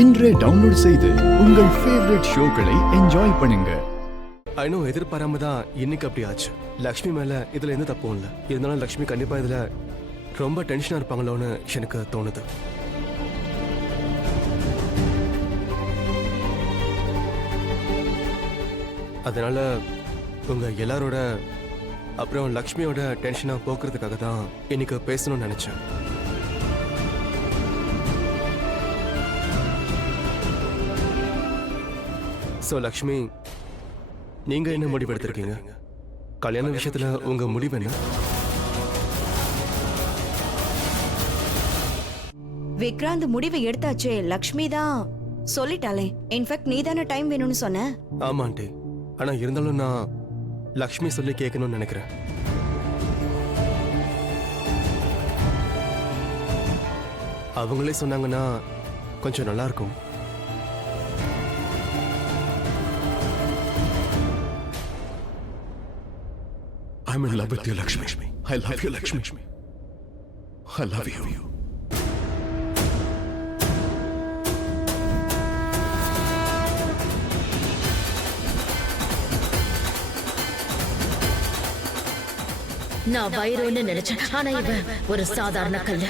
இன்றே டவுன்லோட் செய்து உங்கள் ஃபேவரட் ஷோக்களை என்ஜாய் பண்ணுங்க. இன்னும் எதிர்பாராம தான் இன்னைக்கு அப்படி ஆச்சு. லக்ஷ்மி மேல இதுல எந்த தப்பும் இல்லை. இருந்தாலும் லக்ஷ்மி கண்டிப்பா இதுல ரொம்ப டென்ஷனா இருப்பாங்களோன்னு எனக்கு தோணுது. அதனால உங்க எல்லாரோட அப்புறம் லக்ஷ்மியோட டென்ஷனை போக்குறதுக்காக தான் இன்னைக்கு பேசணும்னு நினைச்சேன். ஸோ லக்ஷ்மி, நீங்க என்ன முடிவு எடுத்திருக்கீங்க? கல்யாண விஷயத்துல உங்க முடிவு என்ன? விக்ராந்த் முடிவை எடுத்தாச்சே. லக்ஷ்மி தான் சொல்லிட்டாளே. இன்ஃபேக்ட் நீ தானே டைம் வேணும்னு சொன்ன. ஆமா ஆண்டி, ஆனா இருந்தாலும் நான் லக்ஷ்மி சொல்லி கேட்கணும்னு நினைக்கிறேன். அவங்களே சொன்னாங்கன்னா கொஞ்சம் நல்லா இருக்கும். I'm in love with you, Lakshmi. I love you, Lakshmi. I love you. நான் வைரோன்னு நினைச்சேன். ஆனா இவன் ஒரு சாதாரண கல்ல.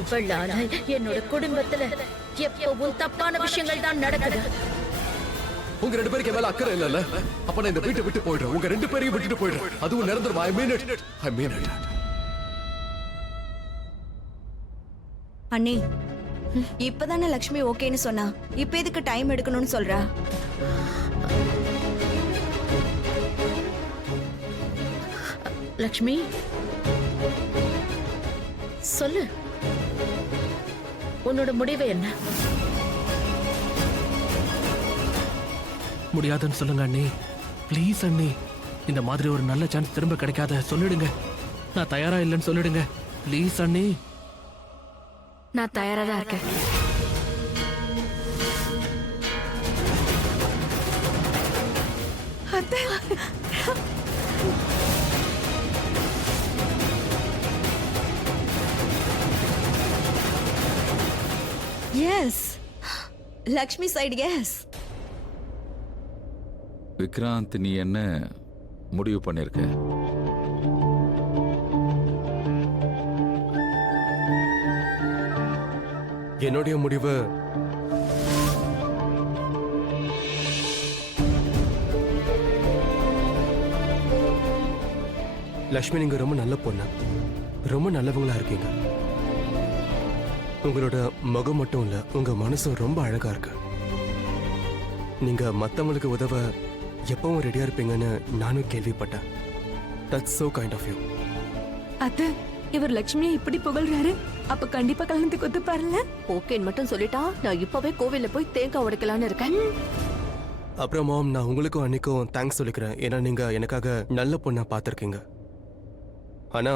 இவளால என்னோட குடும்பத்துல எப்பவும் தப்பான விஷயங்கள் தான் நடக்குது. உங்க ரெண்டு பேருக்கு மேல அக்கறை இல்ல. அப்ப நான் இந்த வீட்டை விட்டு போயிடுறேன். உங்க ரெண்டு பேரையும் விட்டுட்டு போயிடுறேன். அதுவும் நிரந்தரமா. I mean it. அண்ணி, இப்பதானே லக்ஷ்மி ஓகேன்னு சொன்னா. இப்ப எதுக்கு டைம் எடுக்கணும்னு சொல்றா? லக்ஷ்மி, சொல்லு, உன்னோட முடிவு என்ன? முடியாதுன்னு சொல்லுங்க அண்ணி. ப்ளீஸ் அண்ணி, இந்த மாதிரி ஒரு நல்ல சான்ஸ் திரும்ப கிடைக்காத. சொல்லிடுங்க, நான் தயாரா இல்லைன்னு சொல்லிடுங்க. ப்ளீஸ் அண்ணி. நான் தயாரா தான் இருக்கேன். Yes, Lakshmi side yes. Vikrant, நீ என்ன முடிவு பண்ணிருக்க? என்னுடைய முடிவு லக்ஷ்மி, நீங்க ரொம்ப நல்ல பொண்ணு, ரொம்ப நல்லவங்களா இருக்கீங்க. உங்களோட முகம் மட்டும் இல்ல, உங்க மனசும் ரொம்ப அழகா இருக்கு. நீங்க மத்தவங்களுக்கு உதவ எப்பவும் ரெடியா இருப்பீங்கன்னு நானும் கேள்விப்பட்டேன். That's so kind of you. அத்தை, இவர் லட்சுமியை இப்படி புகழ்றாரு. அப்ப கண்டிப்பா கல்யாணத்துக்கு ஒத்துப்பாருல்ல? ஓகேன்னு மட்டும் சொல்லிட்டா நான் இப்பவே கோவில்ல போய் தேங்காய் உடைக்கலான்னு இருக்கேன். அப்புறம் மாம், நான் உங்களுக்கும் அன்னைக்கும் தேங்க்ஸ் சொல்லிக்கிறேன். ஏன்னா நீங்க எனக்காக நல்ல பொண்ணா பார்த்துருக்கீங்க. ஆனா